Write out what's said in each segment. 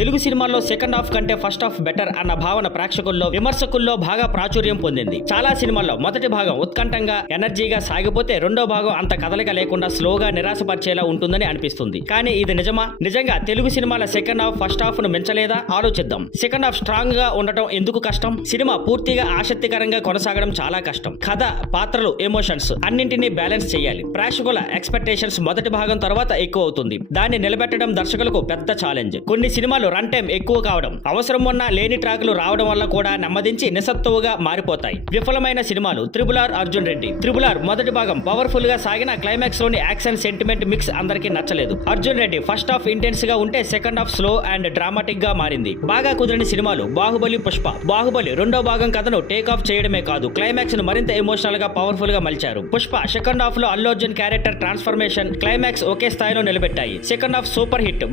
తెలుగు సినిమాల్లో second half కంటే first half better అన్న భావన ప్రేక్షకుల్లో విమర్శకుల్లో బాగా ప్రాచుర్యం పొందింది. చాలా సినిమాల్లో మొదటి భాగం ఉత్కంఠంగా ఎనర్జీగా సాగిపోతే రెండో భాగం అంత కదలిక లేకుండా స్లోగా నిరాశపరిచేలా ఉంటుందని అనిపిస్తుంది. కానీ ఇది నిజమా? నిజంగా తెలుగు సినిమాల సెకండ్ హాఫ్ ఫస్ట్ హాఫ్ ను మించలేదా? ఆలోచిద్దాం. సెకండ్ హాఫ్ స్ట్రాంగ్ గా ఉండటం ఎందుకు కష్టం? సినిమా పూర్తిగా ఆసక్తికరంగా కొనసాగడం చాలా కష్టం. కథ, పాత్రలు, ఎమోషన్స్ అన్నింటినీ బ్యాలెన్స్ చేయాలి. ప్రేక్షకుల ఎక్స్పెక్టేషన్స్ మొదటి భాగం తర్వాత ఎక్కువ అవుతుంది. దాన్ని నిలబెట్టడం దర్శకులకు పెద్ద ఛాలెంజ్. కొన్ని సినిమాలు రన్ టైం ఎక్కువ కావడం, అవసరం ఉన్న లేని ట్రాకులు రావడం వల్ల కూడా నెమ్మదించి నిస్సత్తువుగా మారిపోతాయి. విఫలమైన సినిమాలు RRR, అర్జున్ రెడ్డి. RRR మొదటి భాగం పవర్ఫుల్ గా సాగిన క్లైమాక్స్ లోని యాక్షన్ సెంటిమెంట్ మిక్స్ అందరికీ నచ్చలేదు. Arjun Reddy first half intense గా ఉంటే second half slow and dramatic గా మారింది. బాగా కుదిరిన సినిమాలు బాహుబలి, పుష్ప. బాహుబలి రెండో భాగం కథను టేక్ ఆఫ్ చేయడమే కాదు, క్లైమాక్స్ ను మరింత ఎమోషనల్ గా పవర్ఫుల్ గా మలిచారు. పుష్ప సెకండ్ హాఫ్ లో Allu Arjun character transformation, climax ఒకే స్థాయిలో నిలబెట్టాయి. Second half super hit.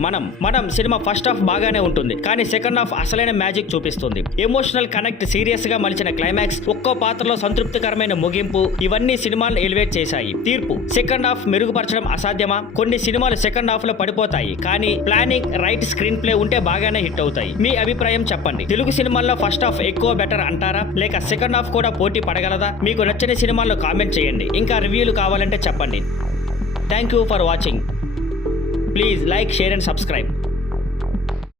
Manam సినిమా ఫస్ట్ హాఫ్ బాగానే ఉంటుంది, కానీ సెకండ్ హాఫ్ అసలైన మ్యాజిక్ చూపిస్తుంది. ఎమోషనల్ కనెక్ట్, సీరియస్ గా మలిచిన క్లైమాక్స్, ఒక్కో పాత్రలో సంతృప్తికరమైన ముగింపు, ఇవన్నీ సినిమాలను ఎలివేట్ చేశాయి. తీర్పు: సెకండ్ హాఫ్ మెరుగుపరచడం అసాధ్యమా? కొన్ని సినిమాలు సెకండ్ హాఫ్ లో పడిపోతాయి, కానీ ప్లానింగ్, రైట్ స్క్రీన్ ప్లే ఉంటే బాగానే హిట్ అవుతాయి. మీ అభిప్రాయం చెప్పండి. తెలుగు సినిమాల్లో ఫస్ట్ హాఫ్ ఎక్కువ బెటర్ అంటారా, లేక సెకండ్ హాఫ్ కూడా పోటీ పడగలదా? మీకు నచ్చిన సినిమాల్లో కామెంట్ చేయండి. ఇంకా రివ్యూలు కావాలంటే చెప్పండి. Thank you for watching. Please like, share and subscribe.